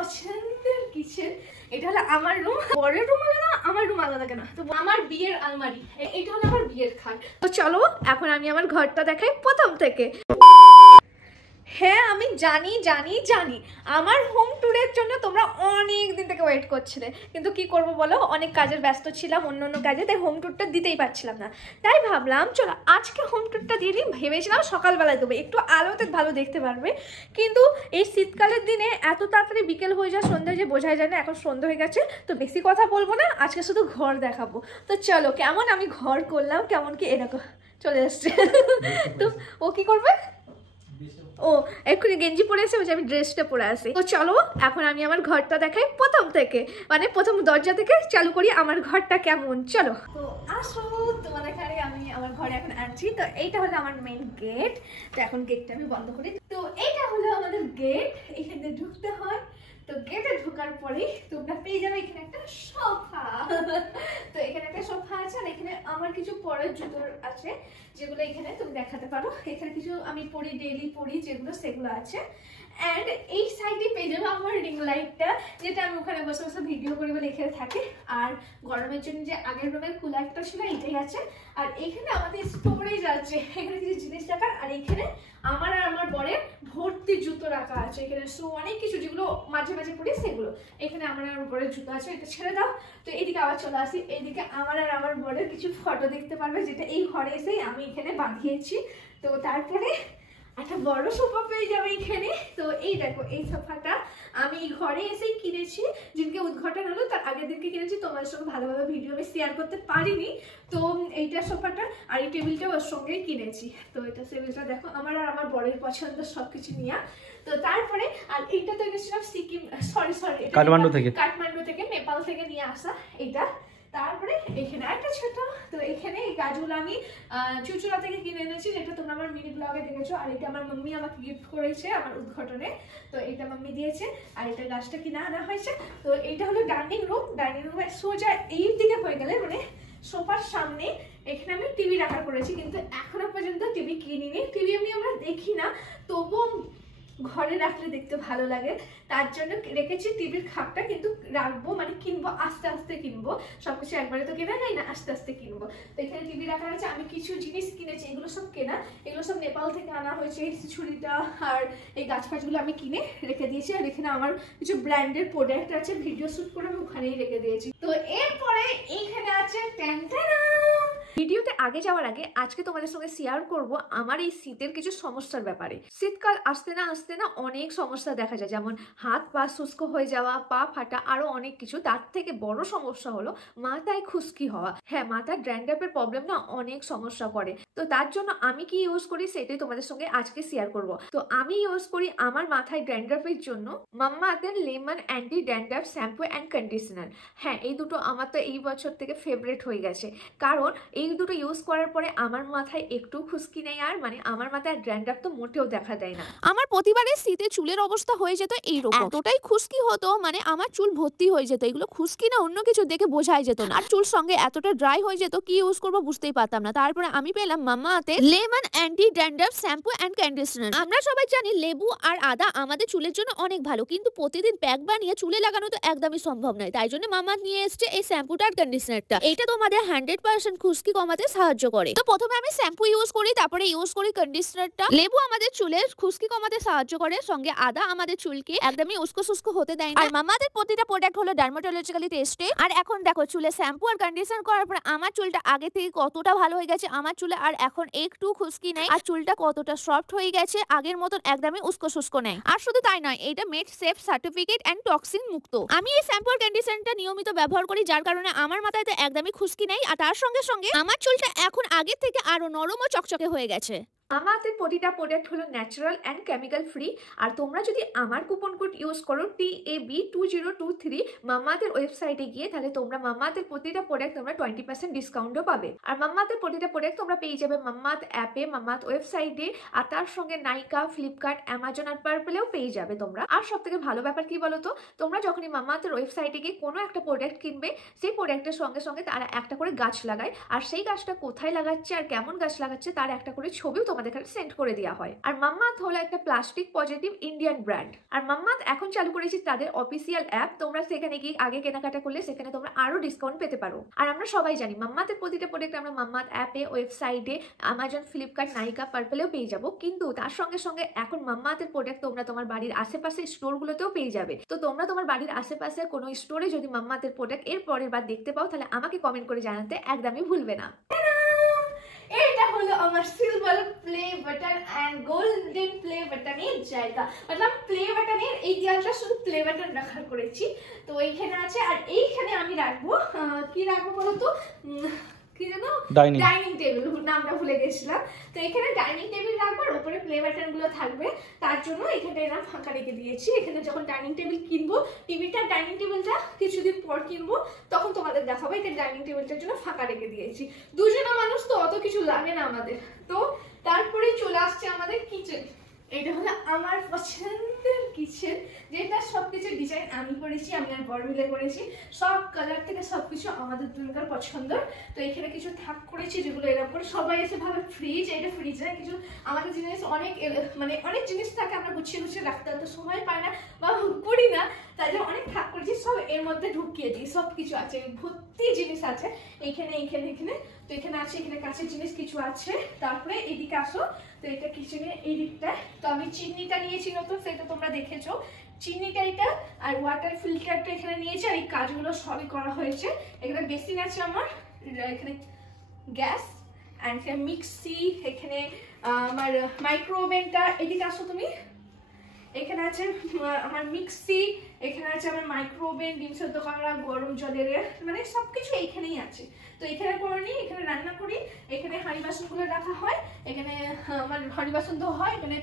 পছন্দের কিচেন। এটা হলো আমার রুম, বরের রুম আলাদা, আমার রুম আলাদা কেন, তো আমার বিয়ের আলমারি, এটা হলো আমার বিয়ের খাট। তো চলো এখন আমি আমার ঘরটা দেখাই প্রথম থেকে। হ্যাঁ আমি জানি জানি জানি আমার হোম ট্যুরের জন্য তোমরা অনেক দিন থেকে ওয়েট করছিলে, কিন্তু কি করব বলো, অনেক কাজের ব্যস্ত ছিলাম, অন্য কাজে, তাই হোম ট্যুরটা দিতেই পারছিলাম না। তাই ভাবলাম চলো আজকে হোম ট্যুরটা দিয়ে দিই। ভেবেছিলাম সকালবেলায় দেবো, একটু আলোতে ভালো দেখতে পারবে, কিন্তু এই শীতকালের দিনে এত তাড়াতাড়ি বিকেল হয়ে যায়, সন্ধ্যা যে বোঝাই যায় না। এখন সন্ধ্যা হয়ে গেছে, তো বেশি কথা বলবো না, আজকে শুধু ঘর দেখাবো। তো চলো কেমন আমি ঘর করলাম, কেমন কি এরকম চলে এসছে। তো ও কি করবে, ও এক্ষুনি গেঞ্জি পরে এসে বলছে আমি ড্রেসটা পরে আসি। তো চলো এখন আমি আমার ঘরটা দেখাই প্রথম থেকে, মানে প্রথম দরজা থেকে চালু করি আমার ঘরটা কেমন। চলো তো আসো তোমাদের এখানে আমি আমার ঘরে এখন আনছি। তো এইটা হলো আমার মেইন গেট, তো এখন গেটটা আমি বন্ধ করি। তো এইটা হলো আমাদের গেট, এখানে ঢুকতে হয়। তো গেটে ঢোকার পরে তোমরা পেয়ে যাবে এখানে একটা সোফা। তো এখানে একটা সোফা আছে, আর এখানে আমার কিছু পরের জুতোর আছে যেগুলো এখানে তুমি দেখাতে পারো। এখানে কিছু আমি পরি, ডেইলি পরি যেগুলো, সেগুলো আছে। অ্যান্ড এই সাইডে পেয়ে যাবে আমার রিং লাইটটা, যেটা আমি ওখানে বসে বসে ভিডিও করি বলে এখানে থাকে। আর গরমের জন্য যে আগের রুমের কুলারটা ছিল এটাই আছে। আর এখানে আমাদের স্টোরেজ আছে, এখানে কিছু জিনিস রাখার। আর এখানে আমার আর আমার বরের ভর্তি জুতো রাখা আছে এখানে। সো অনেক কিছু যেগুলো মাঝে মাঝে পড়ি সেগুলো এখানে আমার আর বরের জুতো আছে। এটা ছেড়ে দাও, তো এইদিকে আবার চলে আসি। এইদিকে আমার আর আমার বরের কিছু ফটো দেখতে পারবে, যেটা এই ঘরে এসেই আমি এখানে বাঁধিয়েছি। তো তারপরে একটা বড় সোফা পেয়ে যাবে এখানে। তো এই দেখো, এই সোফাটা আমি ঘরে এসেই কিনেছি, যেদিনকে উদ্ঘাটন হলো তার আগের দিনকে কিনেছি। তোমাদের সঙ্গে ভালোভাবে ভিডিও আমি শেয়ার করতে পারিনি। তো এইটা সোফাটা আর এই টেবিলটা ওর সঙ্গেই কিনেছি। তো এটা টেবিলটা দেখো আমার আর আমার বরের পছন্দ সবকিছু নিয়ে। তো তারপরে আর এইটা তো এনেছিলাম সিকিম, সরি কাঠমান্ডু থেকে নেপাল থেকে নিয়ে আসা এইটা। তারপরে এখানে একটা ছোট, তো এখানে এই গাছগুলো আমি চুচুড়া থেকে কিনে এনেছি, যেটা তোমরা আমার মিনি ব্লগে দেখেছো। আর এটা আমার মাম্মি আমাকে গিফট করেছে আমার উদ্ঘাটনে, তো এটা মাম্মি দিয়েছে। আর এটা গাছটা কিনে আনা হয়েছে। তো এইটা হলো ডাইনিং রুম, ডাইনিং রুমের সোজা এই দিকে হয়ে গেলে মানে সোফার সামনে এখানে আমি টিভি রাখা করেছি, কিন্তু এখনো পর্যন্ত টিভি কিনিনি। টিভি এমনি আমরা দেখি না, তবুও ঘরে রাখলে দেখতে ভালো লাগে, তার জন্য রেখেছি। টিভির খাপটা কিন্তু রাখবো, মানে কিনবো আস্তে আস্তে কিনবো, সবকিছু একবারে তো কেনা যায় না, আস্তে আস্তে কিনবো। তো এখানে টিভি রাখা আছে। আমি কিছু জিনিস কিনেছি, এগুলো সব কেনা, এগুলো সব নেপাল থেকে আনা হয়েছে। এই ছুরিটা আর এই গাছ ফাছগুলো আমি কিনে রেখে দিয়েছি। আর এখানে আমার কিছু ব্র্যান্ডের প্রোডাক্ট আছে, ভিডিও শুট করে আমি ওখানেই রেখে দিয়েছি। তো এরপরে এইখানে আছে ভিডিওতে আগে যাওয়ার আগে আজকে তোমাদের সঙ্গে শেয়ার করব আমার এই শীতের কিছু সমস্যার ব্যাপারে। শীতকাল আসতে না অনেক সমস্যা দেখা যায়, যেমন হাত পা শুষ্ক হয়ে যাওয়া, পা ফাটা, আরো অনেক কিছু। তার থেকে বড় সমস্যা হলো মাথায় খুশকি হওয়া। হ্যাঁ, মাথার ড্যান্ড্রাফের প্রবলেম না অনেক সমস্যা করে। তো তার জন্য আমি কি ইউজ করি সেটাই তোমাদের সঙ্গে আজকে শেয়ার করব। তো আমি ইউজ করি আমার মাথায় ড্যান্ড্রাফের জন্য মাম্মাআর্থের lemon anti dandruff shampoo and conditioner. হ্যাঁ, এই দুটো আমার তো এই বছর থেকে ফেভারিট হয়ে গেছে, কারণ এই দুটো ইউজ করার পরে আমার মাথায় একটু খুশকি নেই, আর মানে আমার মাথায় ড্যান্ড্রাফ তো মোটেও দেখা দেয় না। আমার প্রতিবারে শীতে চুলের অবস্থা হয়ে যেত এইরকম, এতটাই খুশকি হতো মানে আমার চুল ভর্তি হয়ে যেত। এগুলো খুশকি না অন্য কিছু দেখে বোঝাই যেত না। আর চুল সঙ্গে এতটা ড্রাই হয়ে যেত, কি ইউজ করবো বুঝতেই পারতাম না। তারপরে আমি পেলাম মাম্মাআর্থের lemon anti dandruff shampoo and conditioner. আমরা সবাই জানি লেবু আর আদা আমাদের চুলের জন্য অনেক ভালো, কিন্তু প্রতিদিন প্যাক বানিয়ে চুলে লাগানো তো একদমই সম্ভব নয়। তাই জন্য মাম্মাআর্থ নিয়ে এসছে এই শ্যাম্পুটা আর কন্ডিশনারটা। এইটা তোমাদের 100% খুশকি কমাতে সাহায্য করে। তো প্রথমে আমি শ্যাম্পু ইউজ করি, তারপরে ইউজ করি কন্ডিশনারটা। লেবু আমাদের চুলের খুশকি কমাতে সাহায্য করে, সঙ্গে আদা আমাদের চুলকে একদমই উস্কো শুষ্ক হতে দেয় না। আর মাম্মাআর্থের প্রতিটা প্রোডাক্ট হলো ডার্মাটোলজিক্যালি টেস্টেড। আর এখন দেখো চুলে শ্যাম্পু আর কন্ডিশনার করার পরে আমার চুলটা আগে থেকে কতটা ভালো হয়ে গেছে। আমার চুলে আর এখন একটু খুশকি নেই, আর চুলটা কতটা সফট হয়ে গেছে, আগের মতন একদমই উস্কো শুষ্ক নেই। আর শুধু তাই নয়, এটা made safe certificate and toxin মুক্ত। আমি এই শ্যাম্পু আর কন্ডিশনারটা নিয়মিত ব্যবহার করি, যার কারণে আমার মাথায় তো একদমই খুশকি নেই। আর তার সঙ্গে সঙ্গে আমার চুলটা এখন আগের থেকে আরো নরম ও চকচকে হয়ে গেছে। আমাদের প্রতিটা প্রোডাক্ট হলো ন্যাচারাল অ্যান্ড কেমিক্যাল ফ্রি। আর তোমরা যদি আমার কুপন কোড ইউজ করো TAB2023 মাম্মাআর্থের ওয়েবসাইটে গিয়ে, তাহলে তোমরা মাম্মাআর্থের প্রতিটা প্রোডাক্ট তোমরা 20% ডিসকাউন্টও পাবে। আর মাম্মাআর্থের প্রতিটা প্রোডাক্ট তোমরা পেয়ে যাবে মাম্মাআর্থ অ্যাপে, মাম্মাআর্থ ওয়েবসাইটে, আর তার সঙ্গে নাইকা, ফ্লিপকার্ট, অ্যামাজন আর পার্পলেও পেয়ে যাবে তোমরা। আর সব থেকে ভালো ব্যাপার কি বলো তো, তোমরা যখনই মাম্মাআর্থের ওয়েবসাইটে গিয়ে কোনো একটা প্রোডাক্ট কিনবে, সেই প্রোডাক্টের সঙ্গে সঙ্গে তারা একটা করে গাছ লাগায়, আর সেই গাছটা কোথায় লাগাচ্ছে আর কেমন গাছ লাগাচ্ছে তার একটা করে ছবিও তোমার তোমাদের এখানে সেন্ড করে দেওয়া হয়। আর মাম্মাত হলো একটা প্লাস্টিক পজিটিভ ইন্ডিয়ান ব্র্যান্ড। আর মাম্মাত এখন চালু করেছে তাদের অফিসিয়াল অ্যাপ, তোমরা সেখানে গিয়ে আগে কেনাকাটা করলে সেখানে তোমরা আরো ডিসকাউন্ট পেতে পারো। আর আমরা সবাই জানি মাম্মাতের প্রতিটা প্রোডাক্ট আমরা মাম্মাত অ্যাপে, ওয়েবসাইটে, আমাজন, ফ্লিপকার্ট, নাইকা, পার্পেলেও পেয়ে যাবো। কিন্তু তার সঙ্গে সঙ্গে এখন মাম্মাতের প্রোডাক্ট তোমরা তোমার বাড়ির আশেপাশে স্টোরগুলোতেও পেয়ে যাবে। তো তোমরা তোমার বাড়ির আশেপাশে কোনো স্টোরে যদি মাম্মাতের প্রোডাক্ট এর পরের বার দেখতে পাও তাহলে আমাকে কমেন্ট করে জানাতে একদমই ভুলবে না। এটা হলো আমার silver play button and golden play বাটনের জায়গা, মতলব প্লে বাটনের এই জায়গাটা শুধু প্লে বাটন রাখার করেছি। তো এইখানে আছে, আর এইখানে আমি রাখবো কি রাখবো বলতো, কি জানো, ডাইনিং টেবিল, নামটা ভুলে গেছিলাম। তো এখানে ডাইনিং টেবিল রাখবো আর উপরে প্লে বাটন গুলো থাকবে, তার জন্য এখানে এরকম ফাঁকা রেখে দিয়েছি। এখানে যখন ডাইনিং টেবিল কিনবো, টিভিটা ডাইনিং টেবিলটা কিছুদিন পর কিনবো, তখন তোমাদের দেখাবো। এটা ডাইনিং টেবিলটার জন্য ফাঁকা রেখে দিয়েছি। দুজনা মানুষ তো অত কিছু লাগে না আমাদের। তো তারপরে চলে আসছে আমাদের কিচেন। এটা হলো আমার পছন্দের কিচেন, যেটা সবকিছু ডিজাইন আমি করেছি, আমি আর বর মিলে করেছি। সব কালার থেকে সবকিছু আমাদের দুজনকার পছন্দ। তো এখানে কিছু থাক করেছি যেগুলো এরকম করে সবাই এসে ভাবে ফ্রিজ, এটা ফ্রিজ না, কিছু আমাদের জিনিস অনেক মানে অনেক জিনিস থাকে, আমরা গুছিয়ে গুছিয়ে রাখতে তো সময় পাই না বা করি না, তাই জন্য অনেক থাক করেছি, সব এর মধ্যে ঢুকিয়ে দিই। সব কিছু আছে, ভর্তি জিনিস আছে এখানে এখানে এখানে। তো এখানে আছে, এখানে কাঁচের জিনিস কিছু আছে। তারপরে এদিকে আসো, তো এটা কিচেনের এই দিকটা। তো আমি চিমনিটা নিয়েছি নতুন, সেটা তোমরা দেখেছো, চিমনিটা এটা। আর ওয়াটার ফিল্টারটা এখানে নিয়েছি, আর এই কাজগুলো সবই করা হয়েছে। এখানে বেসিন আছে আমার, এখানে গ্যাস, আর এখানে মিক্সি, এখানে আমার মাইক্রোওভেনটা। এদিকে আসো তুমি, এখানে আছে আমার মিক্সি, এখানে আছে আমার মাইক্রোওভেন, ডিম সেদ্ধ করা, গরম জলের, মানে সবকিছু এইখানেই আছে। তো এখানে করে নিই, এখানে রান্না করি, এখানে হাঁড়ি বাসনগুলো রাখা হয়, এখানে আমার হাঁড়ি বাসন ধোয়া হয়, এখানে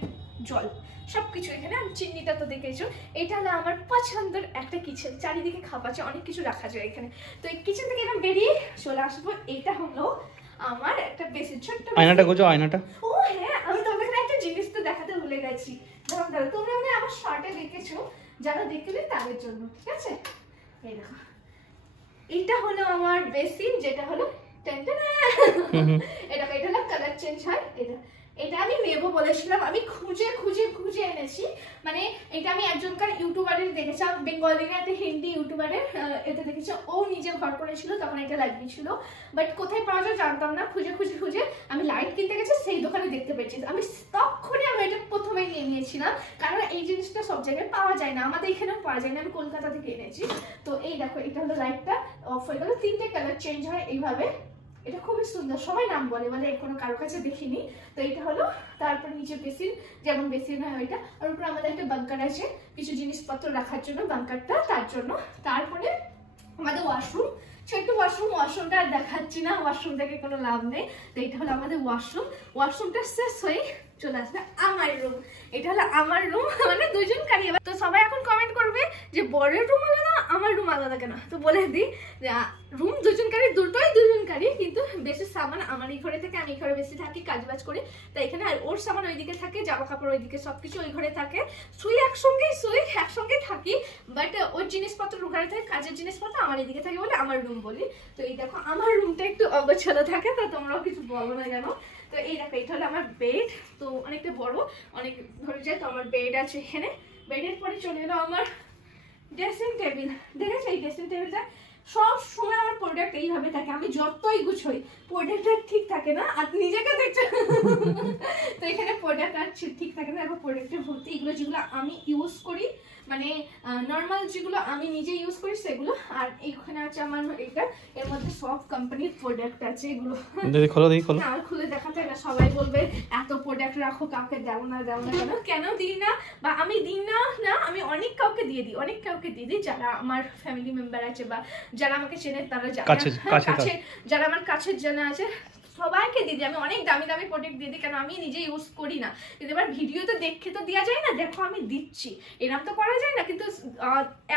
জল, সবকিছু এখানে। আমি চিমনিটা তো দেখেছো। এটা হলো আমার পছন্দের একটা কিচেন, চারিদিকে খাপ আছে, অনেক কিছু রাখা যায় এখানে। তো এই কিচেন থেকে এরকম বেরিয়ে চলে আসবো। এটা হলো আমার একটা বেশি ছোট্ট আয়নাটা গোছো, আয়নাটা। ও হ্যাঁ, আমি তোমাদের একটা জিনিস তো দেখাতে ভুলে গেছি। তোমরা মানে আমার শর্টে দেখেছো, যারা দেখলে তাদের জন্য, ঠিক আছে। এই দেখো, এটা হলো আমার বেসিন, যেটা হলো এটা হলো কালার চেঞ্জ হয়। এটা আমি নেবো বলেছিলাম, আমি খুঁজে খুঁজে খুঁজে এনেছি। মানে এটা আমি একজনকার ইউটিউবারের দেখেছিলাম, বেঙ্গলি না, একটা হিন্দি ইউটিউবারের, এটা দেখেছি, ও নিজে ঘর করেছিল, তখন এটা লাগিয়েছিল। বাট কোথায় পাওয়া যায় জানতাম না, খুঁজে খুঁজে খুঁজে আমি লাইট কিনতে গেছি, সেই দোকানে দেখতে পেয়েছি। আমি তখনই আমি এটা প্রথমে নিয়ে নিয়েছিলাম, কারণ এই জিনিসটা সব জায়গায় পাওয়া যায় না, আমাদের এখানেও পাওয়া যায় না, আমি কলকাতা থেকে এনেছি। তো এই দেখো, এটা হলো লাইটটা অফ হয়ে গেল, 3টে কালার চেঞ্জ হয় এইভাবে। এটা খুবই সুন্দর, সবাই নাম বলে, মানে কোনো কারো কাছে দেখিনি। তো এটা হলো, তারপর নিচে বেসিন, যেমন বেসিন হয় ওইটা, আর উপরে আমাদের একটা বাঙ্কার আছে কিছু জিনিসপত্র রাখার জন্য, বাঙ্কারটা তার জন্য। তারপরে আমাদের ওয়াশরুম, ছোট্ট ওয়াশরুমটা আর দেখাচ্ছি না, ওয়াশরুম থেকে কোনো লাভ নেই। তো এটা হলো আমাদের ওয়াশরুমটা শেষ হয়ে চলে আসবে আমার রুম। এটা হলো আমার রুম, মানে দুজন কারি। তো সবাই এখন কমেন্ট করবে যে বরের রুম আলাদা, আমার রুম আলাদা কেন। তো বলে দিই, রুম দুজন কারি, দুটোই দুজন কারি, কিন্তু বেশি সামান আমার এই ঘরে থাকে, আমি এই ঘরে বেশি থাকি, কাজবাজ করি, তাই এখানে। আর ওর সামান ওইদিকে থাকে, জামা কাপড় ওইদিকে, সবকিছু ওই ঘরে থাকে। শুই একসঙ্গে থাকি, বাট ওর জিনিসপত্র ওখানে থাকে, কাজের জিনিসপত্র আমার এদিকে থাকে বলে আমার রুম বলি। তো এই দেখো, আমার রুমটা একটু অগোছালো থাকে, তো তোমরাও কিছু বলো না জানো। তো এই দেখো, এটা হলো আমার বেড, তো অনেকটা বড়, অনেক ধরে যায়। তো আমার বেড আছে এখানে, বেডের পরে চলে এলো আমার ড্রেসিং টেবিল। দেখেছো এই ড্রেসিং টেবিলটা সব সময় আমার প্রোডাক্ট এইভাবে থাকে, আমি যতই গুছোই প্রোডাক্টটা ঠিক থাকে না। আর নিজেকে দেখছো তো এখানে প্রোডাক্ট আর ঠিক থাকে না, এবার প্রোডাক্টের ভর্তি, এগুলো যেগুলো আমি ইউজ করি, মানে নর্মাল যেগুলো আমি নিজে ইউজ করি সেগুলো। আর এইখানে আছে আমার এটা, এর মধ্যে সব কোম্পানির প্রোডাক্ট আছে। এগুলো না খুলে দেখাতে না, সবাই বলবে এত প্রোডাক্ট রাখো, কাউকে দেও না কেন দিই না, বা আমি দিই না, আমি অনেক কাউকে দিয়ে দিই, যারা আমার ফ্যামিলি মেম্বার আছে বা যারা আমাকে চেনে, তারা কাছে, যারা আমার কাছের জানা আছে, সবাইকে দিদি। আমি অনেক দামি দামি প্রোডাক্ট দিয়ে দিই, কেন আমি নিজে ইউজ করি না। কিন্তু এবার ভিডিওতে দেখে তো দেওয়া যায় না, দেখো আমি দিচ্ছি, এরকম তো করা যায় না। কিন্তু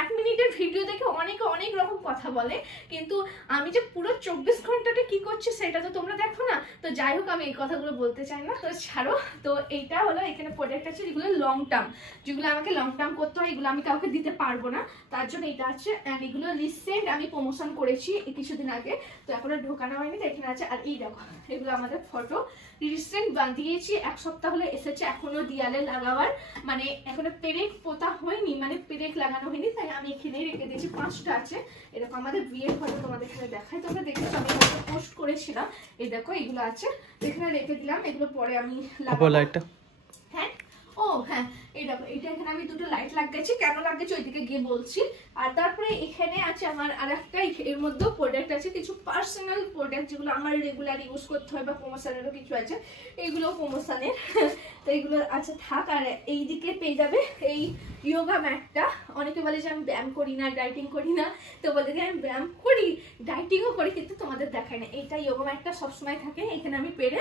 1 মিনিটের ভিডিও দেখে অনেকে অনেক রকম কথা বলে, কিন্তু আমি যে পুরো 24 ঘন্টাটা কি করছি সেটা তো তোমরা দেখো না। তো যাই হোক, আমি এই কথাগুলো বলতে চাই না, তো ছাড়ো। তো এইটা হলো, এখানে প্রোডাক্ট আছে যেগুলো লং টার্ম, যেগুলো আমাকে লং টার্ম করতে হয়, এগুলো আমি কাউকে দিতে পারবো না, তার জন্য এটা আছে। অ্যান্ড এগুলো রিসেন্ট আমি প্রমোশন করেছি কিছুদিন আগে, তো এখনো ঢোকানো হয়নি, তো এখানে আছে। আর এই দেখো, এগুলো আমাদের ফটো রিসেন্ট বাঁধিয়েছি, 1 সপ্তাহ হলো এসেছে, এখনো দেয়ালে লাগাবার মানে এখনো পেরেক পোতা হয়নি, মানে পেরেক লাগানো হয়নি, তাই আমি এখানেই রেখে দিয়েছি। 5টা আছে। এরকম আমাদের বিয়ের ফটো তোমাদের এখানে দেখাই, তোমরা দেখেছো আমি পোস্ট করেছিলাম। এই দেখো এগুলো আছে, এখানে রেখে দিলাম, এগুলো পরে আমি লাগাবো। হ্যাঁ ও হ্যাঁ, এই দেখো এটা এখানে আমি 2টো লাইট লাগিয়েছি, কেন লাগিয়েছি ওইদিকে গিয়ে বলছি। আর তারপরে এখানে আছে আমার আরেকটা, এর মধ্যেও প্রোডাক্ট আছে, কিছু পার্সোনাল প্রোডাক্ট যেগুলো আমার রেগুলার ইউজ করতে হয় বা প্রমোশনেরও কিছু আছে, এইগুলো প্রমোশনের। তো এইগুলো আছে থাক। আর এইদিকে পেয়ে যাবে এই ইয়োগা ম্যাটটা। অনেকে বলে যে আমি ব্যায়াম করি না, ডাইটিং করি না, তো বলে যে আমি ব্যায়াম করি, ডাইটিংও করি, কিন্তু তোমাদের দেখায় না। এইটা ইয়োগা ম্যাটটা সবসময় থাকে এখানে, আমি পেরে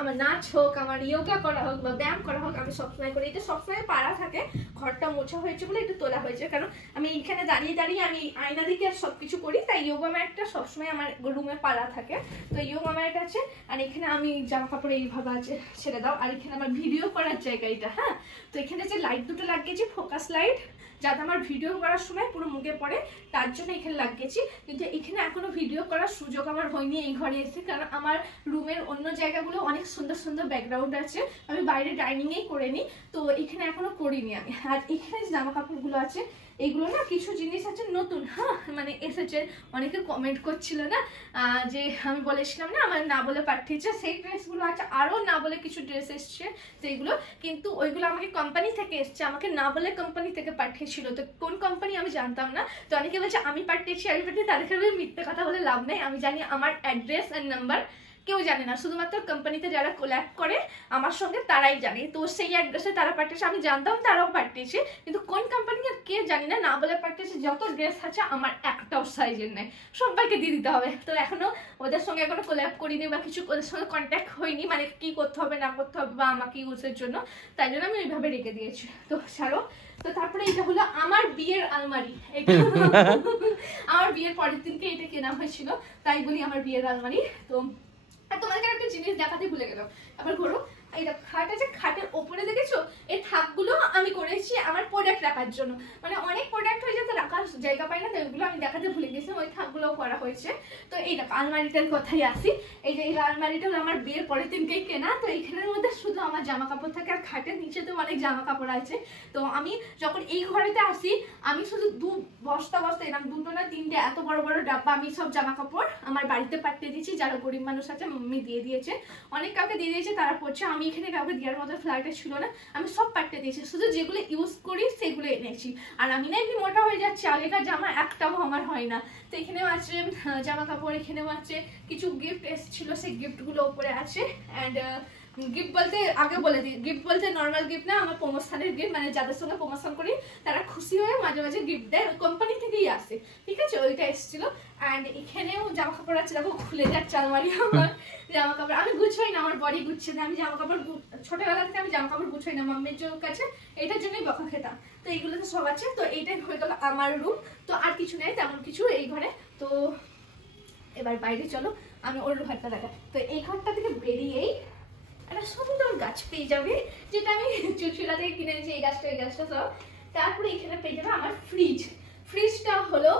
আমার নাচ হোক, আমার ইয়োগা করা হোক বা ব্যায়াম করা হোক, আমি সবসময় করি। এটা সবসময় পাড়া থাকে, ঘরটা মোছা হয়েছে বলে একটু তোলা হয়েছে, কারণ আমি এখানে দাঁড়িয়ে দাঁড়িয়ে আমি আয়না দিকে আর সবকিছু করি, তাই ইয়োগা ম্যাটটা সবসময় আমার রুমে পাড়া থাকে। তো ইয়োগা ম্যাট আছে, আর এখানে আমি জামা কাপড় এইভাবে আছে ছেড়ে দাও। আর এখানে আমার ভিডিও করার জায়গা এটা। হ্যাঁ, তো এখানে যে লাইট দুটো লাগিয়েছি, ফোকাস লাইট, যাতে আমার ভিডিও করার সময় পুরো মুখে পড়ে, তার জন্য এখানে লাগিয়েছি। কিন্তু এখানে এখনো ভিডিও করার সুযোগ আমার হয়নি এই ঘরে এসে, কারণ আমার রুমের অন্য জায়গাগুলো অনেক সুন্দর সুন্দর ব্যাকগ্রাউন্ড আছে, আমি বাইরে ডাইনিংয়েই করে নিই, তো এখানে এখনো করিনি আমি। আর এখানে জামা কাপড়গুলো আছে, এইগুলো না কিছু জিনিস আছে নতুন, হ্যাঁ মানে এসেছে, অনেকে কমেন্ট করছিল না যে আমি বলেছিলাম না আমার না বলে পাঠিয়েছে, সেই ড্রেসগুলো আছে, আরও না বলে কিছু ড্রেস এসছে সেইগুলো, কিন্তু ওইগুলো আমাকে কোম্পানি থেকে এসছে, আমাকে না বলে কোম্পানি থেকে পাঠিয়েছিল। তো কোন কোম্পানি আমি জানতাম না, তো অনেকে বলছে আমি পাঠিয়েছি, তাদেরকে মিথ্যে কথা বলে লাভ নেই। আমি জানি আমার অ্যাড্রেস আর নাম্বার কেউ জানে না, শুধুমাত্র কোম্পানিতে যারা কোল্যাব করে আমার সঙ্গে তারাই জানে। তো সেই অ্যাড্রেসে তারা পাঠিয়েছে, আমি জানতাম তারাও পাঠিয়েছে, কিন্তু কোন কোম্পানি আর কে জানি না, না বলে পাঠিয়েছে। যত ড্রেস আছে আমার একটাও সাইজের নেই, সবাইকে দিয়ে দিতে হবে। তো এখনো ওদের সঙ্গে এখনো কোল্যাব করিনি বা কিছু ওদের সঙ্গে কন্ট্যাক্ট হয়নি, মানে কি করতে হবে না করতে হবে বা আমাকে ইউজের জন্য, তাই জন্য আমি ওইভাবে রেখে দিয়েছি। তো ছাড়ো। তো তারপরে এটা হলো আমার বিয়ের আলমারি, এটা আমার বিয়ের পরের দিনকে এটা কেনা হয়েছিল, তাই বলি আমার বিয়ের আলমারি। তো আর তোমাদেরকে একটা জিনিস দেখাতে ভুলে গেলাম, আবার ঘোরো। এইটা খাট আছে, খাটের ওপরে দেখেছো এই থাকগুলো আমি করেছি আমার প্রোডাক্ট রাখার জন্য, মানে অনেক প্রোডাক্ট হয়ে যেতে রাখার জায়গা পাই না, তো ওইগুলো আমি দেখাতে ভুলে গেছিলাম, ওই থাকগুলোও করা হয়েছে। তো এই দেখো আলমারিটার কথাই আসি, এই যে এই আলমারিটা হলো আমার বিয়ের পরের দিনকেই কেনা। তো এইখানের মধ্যে শুধু আমার জামা কাপড় থাকে, আর খাটের নিচে তো অনেক জামা কাপড় আছে। তো আমি যখন এই ঘরেতে আসি, আমি শুধু বস্তা এরকম 2টো না 3টে এত বড় বড় ডাব্বা আমি সব জামা কাপড় আমার বাড়িতে পাঠিয়ে দিয়েছি, যারা গরিব মানুষ আছে মাম্মি দিয়ে দিয়েছে, অনেক কাউকে দিয়ে দিয়েছে, তারা পড়ছে। আমি এখানে কাউকে দেওয়ার মতো ফ্লাইটে ছিল না, আমি সব পাঠিয়ে দিয়েছি, শুধু যেগুলো ইউজ করি সেগুলো এনেছি। আর আমি না এমনি মোটা হয়ে যাচ্ছি, আগেকার জামা একটাও আমার হয় না। তো এখানেও আছে জামা কাপড়, এখানেও আছে কিছু গিফট এসেছিল, সেই গিফটগুলো উপরে আছে। অ্যান্ড গিফট বলতে আগে বলে দিই, গিফট বলতে নর্মাল গিফট না, আমার প্রমোশনের গিফট, মানে যাদের সঙ্গে প্রমোশন করি তারা খুশি হয়ে মাঝে মাঝে গিফট দেয়, ওই কোম্পানি থেকেই আসে, ঠিক আছে, ওইটা এসেছিল। অ্যান্ড এখানেও জামা কাপড় আছে, দেখো খুলে যাচ্ছে আলমারি আমার জামা কাপড়, আমি গুছোই না, আমার বডি গুচ্ছে না, আমি জামা কাপড় ছোটবেলা থেকে আমি জামা কাপড় গুছোই না, মাম্মির কাছে এটার জন্যই বকা খেতাম। তো এইগুলো তো সব আছে। তো এইটাই হয়ে গেল আমার রুম, তো আর কিছু নেই তেমন কিছু এই ঘরে। তো এবার বাইরে চলো, আমি ওর ঘরটা দেখা। তো এই ঘরটা থেকে বেরিয়েই একটা সুন্দর গাছ পেয়ে যাবে, যেটা আমি চুচুড়া থেকে কিনে এনেছি, এই গাছটা সব। তারপরে এখানে পেয়ে যাবে আমার ফ্রিজটা হলো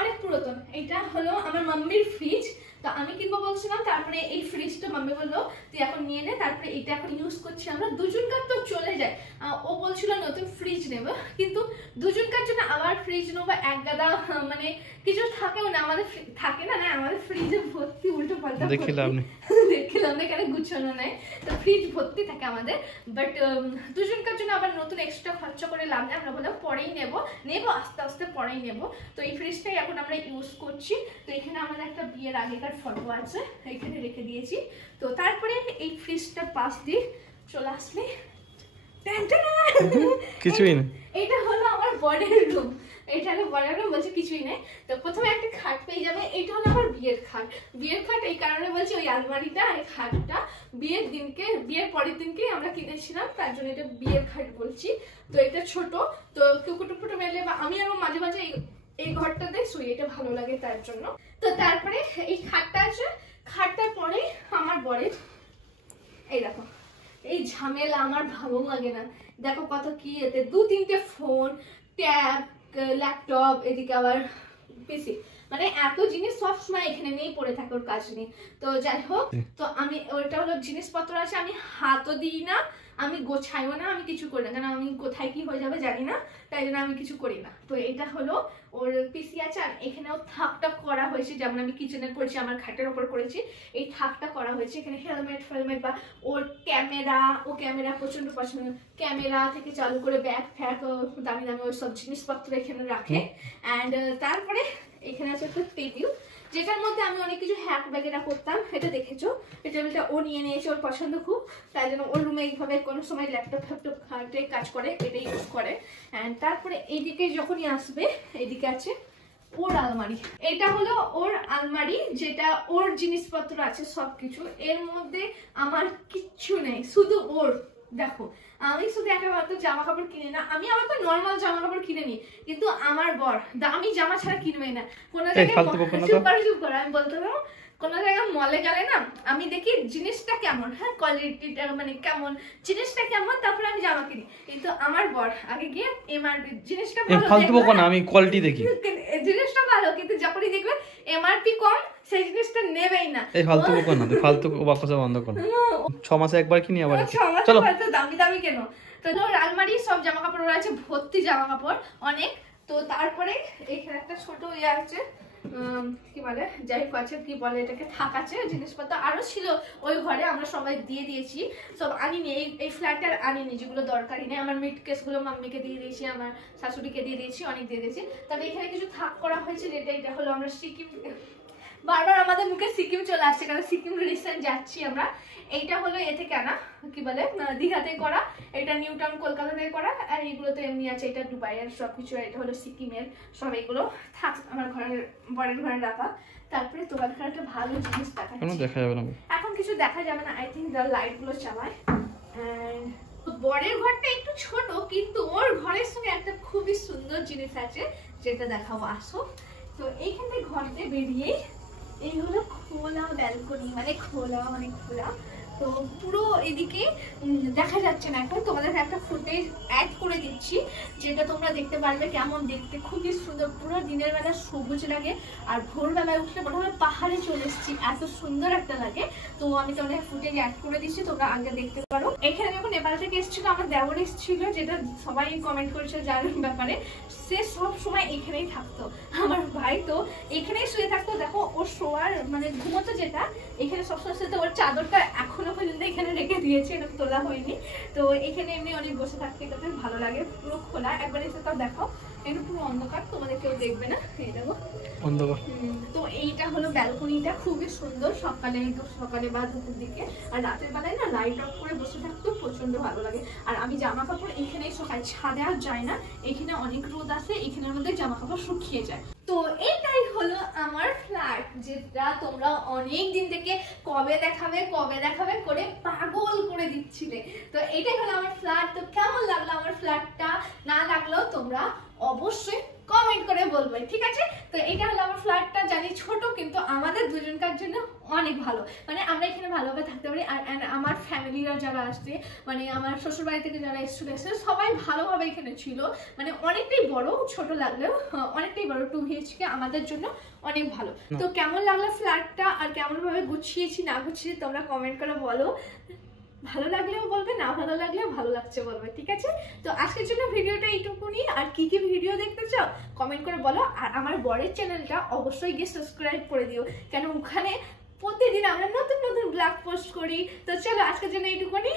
অনেক পুরাতন, এটা হলো আমার মাম্মির ফ্রিজ। তো আমি কিনবো বলছিলাম, তারপরে এই ফ্রিজটা মাম্মি বললো তুই এখন নিয়ে নে, তারপরে এটা এখন ইউজ করছি আমরা দুজনকার, তো চলে যায়। ও বলছিল নতুন ফ্রিজ নেবো, কিন্তু দুজনকার জন্য আবার ফ্রিজ নেবো এক গাদা, মানে কিছু থাকেও না আমাদের, থাকে না, আমাদের ফ্রিজে ভর্তি উল্টো পাল্টা, দেখলাম না কেন গুছানো নেই, তো ফ্রিজ ভর্তি থাকে আমাদের। বাট দুজনকার জন্য আবার নতুন এক্সট্রা খরচা করে লাভ নেই, আমরা বললাম পরেই নেবো আস্তে আস্তে পরেই নেবো। তো এই ফ্রিজটাই এখন আমরা ইউজ করছি। তো এখানে আমাদের একটা বিয়ের আগেকার ফটো আছে, এখানে রেখে দিয়েছি। তো তারপরে এই ফ্রিজটার পাশ দিয়ে চলে আসলে কিছুই না, এটা হলো আমার বরের রুম, এটা হলো বরের রুম, বলছে কিছুই নেই। তো প্রথমে একটা খাট পেয়ে যাবে, এইটা হলো আমার বিয়ের খাট, এই কারণে বলছি ওই আলমারিটা এই খাটটা বিয়ের পরের দিনকে আমরা কিনেছিলাম, তার জন্য এটা বিয়ের খাট বলছি। তো এটা ছোট, তো কুকুটুকুটো মেলে বা আমি আরো মাঝে মাঝে এই ঘরটাতে শুই, এটা ভালো লাগে তার জন্য। তো তারপরে এই খাটটা আছে, খাটটার পরে আমার বরের এই দেখো এই ঝামেলা আমার ভালো লাগে না, দেখো কত কি এতে 2-3টে ফোন, ট্যাব, ল্যাপটপ, এদিকে আবার পিসি, মানে এত জিনিস সব সময় এখানে নিয়েই পড়ে থাকে, ওর কাজ নেই। তো যাই হোক, তো আমি ওইটা হলো জিনিসপত্র আছে, আমি হাতও দিই না, আমি গোছাইও না, আমি কিছু করি না, কারণ আমি কোথায় কি হয়ে যাবে জানি না, তাই জন্য আমি কিছু করি না। তো এটা হলো ওর পিসি আছে, আর এখানেও থাকটা করা হয়েছে, যেমন আমি কিচেনে করেছি, আমার খাটের ওপর করেছি, এই থাকটা করা হয়েছে। এখানে হেলমেট বা ওর ক্যামেরা প্রচন্ড পছন্দ, ক্যামেরা থেকে চালু করে ব্যাগ ফ্যাগ দামি দামি ওই সব জিনিসপত্র এখানে রাখে। অ্যান্ড তারপরে এখানে আছে একটা টেবিল, যেটার মধ্যে আমি অনেক কিছু হ্যাক ব্যাগেরা করতাম, এটা দেখেছো। এই টেবিলটা ও নিয়ে নিয়েছে, ওর পছন্দ খুব, তাই জন্য ওর রুমে এইভাবে কোনো সময় ল্যাপটপ ফ্যাপটপ কাজ করে, এটা ইউজ করে। অ্যান্ড তারপরে এইদিকে যখনই আসবে, এইদিকে আছে ওর আলমারি। এটা হলো ওর আলমারি, যেটা ওর জিনিসপত্র আছে সবকিছু, এর মধ্যে আমার কিচ্ছু নেই, শুধু ওর। দেখো, আমি শুধু একেবারে জামা কাপড় কিনে না, আমি আবার তো নর্মাল জামা কাপড় কিনে নি, কিন্তু আমার বর দামি জামা ছাড়া কিনবে না। কোনো জায়গায় চুপ করো, আমি বলতে পারবো, কোনো জায়গায় মলে গেলে না আমি দেখি জিনিসটা কেমন, হ্যাঁ কোয়ালিটিটা মানে কেমন, জিনিসটা কেমন, তারপরে আমি জামা কিনি। কিন্তু আমার বর আগে গিয়ে এমআরপি জিনিসটা ভালো, ফালতু বকো না, আমি কোয়ালিটি দেখি, জিনিসটা ভালো, কিন্তু যখনই দেখবে এমআরপি কম, সেই জিনিসটা নেবেই না। এই ফালতু বকো না, ফালতু বকসা বন্ধ করো। 6 মাসে একবার কিনি আবার চলো, দামি দামি কেন। তো ওর আলমারি সব জামা কাপড় ওর আছে, ভর্তি জামা কাপড় অনেক। তো তারপরে এখানে একটা ছোট ইয়ে আছে, কি বলে, যাই হোক আছে, কি বলে এটাকে, থাক আছে, জিনিসপত্র আরো ছিল ওই ঘরে, আমরা সবাই দিয়ে দিয়েছি, সব আনিনি, এই ফ্ল্যাটটার আনিনি, যেগুলো দরকারি নেই। আমার মিড কেসগুলো মাম্মিকে দিয়ে দিয়েছি, আমার শাশুড়িকে দিয়ে দিয়েছি, অনেক দিয়ে দিয়েছি। তবে এখানে কিছু থাক করা হয়েছে, যেটা এটা হলো আমরা সিকিম, বারবার আমাদের মুখে সিকিম চলে আসছে, কারণ সিকিম রিসেন্ট যাচ্ছি আমরা। এইটা হলো এ থেকে আনা, কি বলে, দীঘাতে করা, এটা নিউ টাউন কলকাতা থেকে করা, আর এইগুলো তো এমনি আছে, এটা দুবাইয়ের সবকিছু, এটা হলো সিকিমের সব। এগুলো থাক আমার ঘরের, বরের ঘরে রাখা। তারপরে তোমার ঘরে একটা ভালো জিনিস দেখা যাবে না, এখন কিছু দেখা যাবে না, আই থিঙ্ক লাইট গুলো চালায়। বরের ঘরটা একটু ছোট, কিন্তু ওর ঘরের সঙ্গে একটা খুবই সুন্দর জিনিস আছে, যেটা দেখাবো, আসো। তো এইখান থেকে ঘর থেকে বেরিয়ে এই হলো খোলা ব্যালকনি, মানে খোলা, অনেক খোলা। তো পুরো এদিকে দেখা যাচ্ছে না, এখন তোমাদের একটা ফুটেজ অ্যাড করে দিচ্ছি, যেটা তোমরা দেখতে পারবে কেমন দেখতে, খুবই সুন্দর। পুরো দিনের বেলা সবুজ লাগে, আর ভোরবেলায় উঠলে প্রথমে পাহাড়ে চলে এসেছি, এত সুন্দর একটা লাগে। তো আমি তোমাদের ফুটেজ অ্যাড করে দিচ্ছি, তোমরা আগে দেখতে পারো। এখানে যখন নেপাল থেকে এসেছিল, আমার দেওয়ার এসেছিল, যেটা সবাই কমেন্ট করেছে যার ব্যাপারে, সে সব সময় এখানেই থাকতো। আমার ভাই তো এখানেই শুয়ে থাকতো, দেখো ওর শোয়ার মানে ঘুমোতো যেটা, এখানে সবসময় শুয়ে, ওর চাদরটা এখনো পর্যন্ত এখানে রেখে দিয়েছে, এটা তোলা হয়নি। তো এখানে এমনি অনেক বসে থাকতে এটাতে ভালো লাগে, পুরো খোলা। একবার এসে তাও দেখো, এটা পুরো অন্ধকার, তোমাদের কেউ দেখবে না, এই দেখো অন্ধকার। তো এইটা হলো ব্যালকনিটা, খুবই সুন্দর, সকালে বা দুপুর দিকে, আর রাতের বেলায় না লাইট অফ করে বসে থাকতে প্রচন্ড ভালো লাগে। আর আমি জামা কাপড় এখানেই শুকাই, ছাদে আর যায় না, এখানে অনেক রোদ আছে, এখানের মধ্যে জামা কাপড় শুকিয়ে যায়। তো এটাই হলো আমার ফ্ল্যাট, যেটা তোমরা অনেক দিন থেকে কবে দেখাবে করে পাগল করে দিচ্ছিলে। তো এটাই হলো আমার ফ্ল্যাট। তো কেমন লাগলো আমার ফ্ল্যাটটা, না লাগলেও তোমরা অবশ্যই কমেন্ট করে বলবে, ঠিক আছে। তো এটা হলো আমার ফ্ল্যাটটা, জানি ছোট, কিন্তু আমাদের দুজনকার জন্য অনেক ভালো, মানে আমরা এখানে ভালোভাবে থাকতে পারি। আর আমার ফ্যামিলিরা যারা আসছে, মানে আমার শ্বশুর বাড়ি থেকে যারা এসেছে, সবাই ভালোভাবে এখানে ছিল, মানে অনেকটাই বড়, ছোট লাগলেও অনেকটাই বড়, 2 BHK আমাদের জন্য অনেক ভালো। তো কেমন লাগলো ফ্ল্যাটটা, আর কেমন ভাবে গুছিয়েছি না গুছিয়েছি তোমরা কমেন্ট করে বলো। ভালো লাগলেও বলবে, না ভালো লাগলেও ভালো লাগছে বলবে, ঠিক আছে। তো আজকের জন্য ভিডিওটা এইটুকুনি। আর কি কি ভিডিও দেখতে চাও কমেন্ট করে বলো। আর আমার বরের চ্যানেলটা অবশ্যই গিয়ে সাবস্ক্রাইব করে দিও, কেন ওখানে প্রতিদিন আমরা নতুন নতুন ব্লগ পোস্ট করি। তো চলো আজকের জন্য এইটুকুনি।